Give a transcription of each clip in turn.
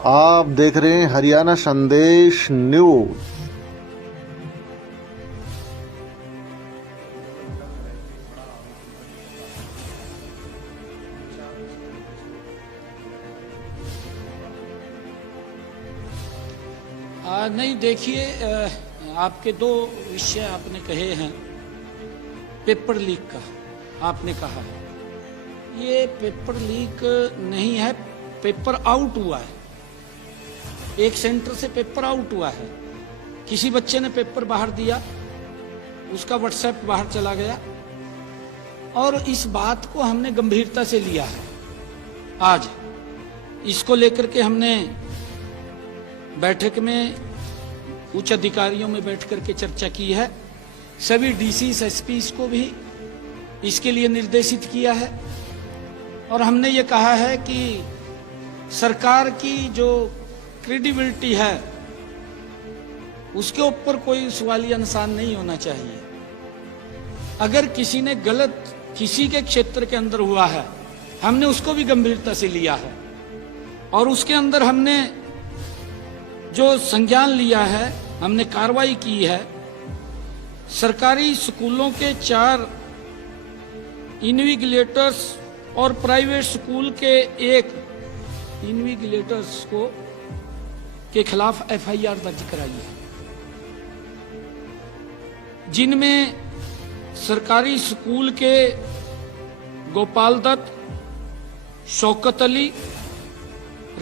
आप देख रहे हैं हरियाणा संदेश न्यूज। नहीं, देखिए, आपके दो विषय आपने कहे हैं। पेपर लीक का आपने कहा है, ये पेपर लीक नहीं है, पेपर आउट हुआ है। एक सेंटर से पेपर आउट हुआ है, किसी बच्चे ने पेपर बाहर दिया, उसका व्हाट्सएप बाहर चला गया और इस बात को हमने गंभीरता से लिया है। आज इसको लेकर के हमने बैठक में उच्च अधिकारियों में बैठ करके चर्चा की है। सभी डीसी एसपी को भी इसके लिए निर्देशित किया है और हमने ये कहा है कि सरकार की जो क्रेडिबिलिटी है उसके ऊपर कोई सवालिया निशान नहीं होना चाहिए। अगर किसी ने गलत किसी के क्षेत्र के अंदर हुआ है, हमने उसको भी गंभीरता से लिया है और उसके अंदर हमने जो संज्ञान लिया है, हमने कार्रवाई की है। सरकारी स्कूलों के 4 इन्विजिलेटर्स और प्राइवेट स्कूल के 1 इन्विजिलेटर्स के खिलाफ एफआईआर दर्ज कराई है, जिनमें सरकारी स्कूल के गोपाल दत्त, शौकत अली,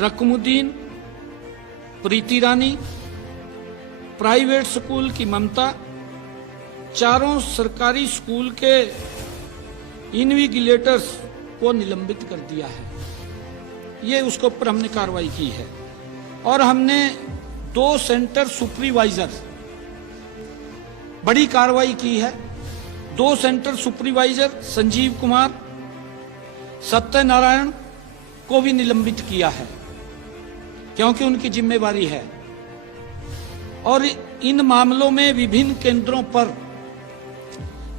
रकमुद्दीन, प्रीति रानी, प्राइवेट स्कूल की ममता, चारों सरकारी स्कूल के इन्विजिलेटर्स को निलंबित कर दिया है। ये उसके ऊपर हमने कार्रवाई की है और हमने 2 सेंटर सुपरवाइजर बड़ी कार्रवाई की है। 2 सेंटर सुपरवाइजर संजीव कुमार, सत्यनारायण को भी निलंबित किया है क्योंकि उनकी जिम्मेवारी है। और इन मामलों में विभिन्न केंद्रों पर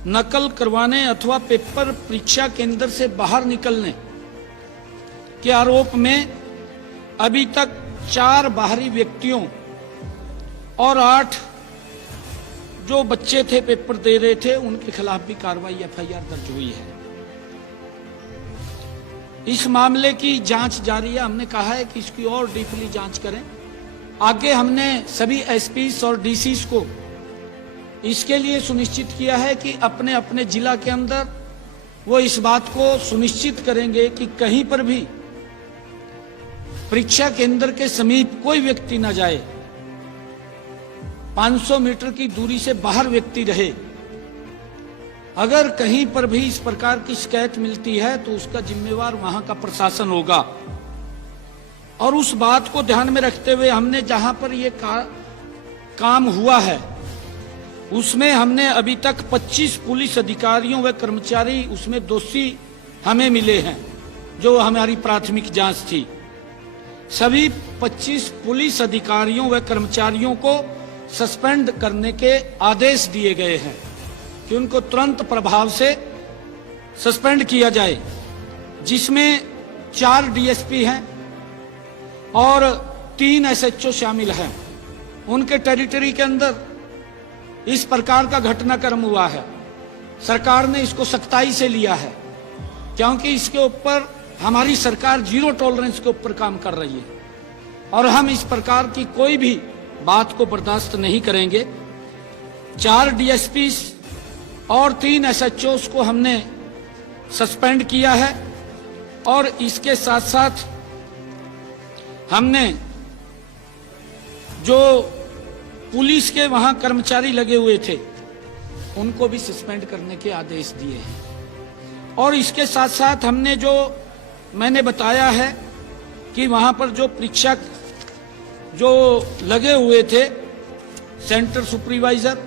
नकल करवाने अथवा पेपर परीक्षा केंद्र से बाहर निकलने के आरोप में अभी तक 4 बाहरी व्यक्तियों और 8 जो बच्चे थे पेपर दे रहे थे, उनके खिलाफ भी कार्रवाई एफआईआर दर्ज हुई है। इस मामले की जांच जारी है। हमने कहा है कि इसकी और डीपली जांच करें। आगे हमने सभी एसपी और डीसी को इसके लिए सुनिश्चित किया है कि अपने अपने जिला के अंदर वो इस बात को सुनिश्चित करेंगे कि कहीं पर भी परीक्षा केंद्र के समीप कोई व्यक्ति न जाए, 500 मीटर की दूरी से बाहर व्यक्ति रहे। अगर कहीं पर भी इस प्रकार की शिकायत मिलती है तो उसका जिम्मेवार वहां का प्रशासन होगा। और उस बात को ध्यान में रखते हुए हमने जहां पर ये काम हुआ है उसमें हमने अभी तक 25 पुलिस अधिकारियों व कर्मचारी उसमें दोषी हमें मिले हैं, जो हमारी प्राथमिक जांच थी। सभी 25 पुलिस अधिकारियों व कर्मचारियों को सस्पेंड करने के आदेश दिए गए हैं कि उनको तुरंत प्रभाव से सस्पेंड किया जाए, जिसमें 4 डीएसपी हैं और 3 एसएचओ शामिल हैं। उनके टेरिटरी के अंदर इस प्रकार का घटनाक्रम हुआ है। सरकार ने इसको सख्ताई से लिया है क्योंकि इसके ऊपर हमारी सरकार 0 टॉलरेंस के ऊपर काम कर रही है और हम इस प्रकार की कोई भी बात को बर्दाश्त नहीं करेंगे। 4 डीएसपी और 3 एसएचओ को हमने सस्पेंड किया है और इसके साथ साथ हमने जो पुलिस के वहां कर्मचारी लगे हुए थे उनको भी सस्पेंड करने के आदेश दिए हैं। और इसके साथ साथ हमने जो मैंने बताया है कि वहां पर जो परीक्षा जो लगे हुए थे सेंटर सुपरवाइजर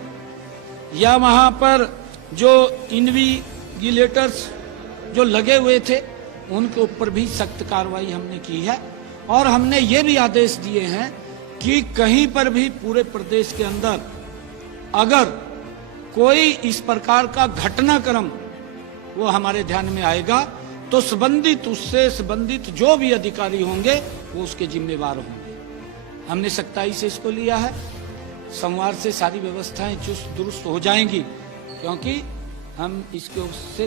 या वहां पर जो इन्विजिलेटर्स जो लगे हुए थे उनके ऊपर भी सख्त कार्रवाई हमने की है। और हमने ये भी आदेश दिए हैं कि कहीं पर भी पूरे प्रदेश के अंदर अगर कोई इस प्रकार का घटनाक्रम वो हमारे ध्यान में आएगा तो उससे संबंधित जो भी अधिकारी होंगे वो उसके जिम्मेवार होंगे। हमने सख्ताई से इसको लिया है। सोमवार से सारी व्यवस्थाएं चुस्त दुरुस्त हो जाएंगी, क्योंकि हम इसके उससे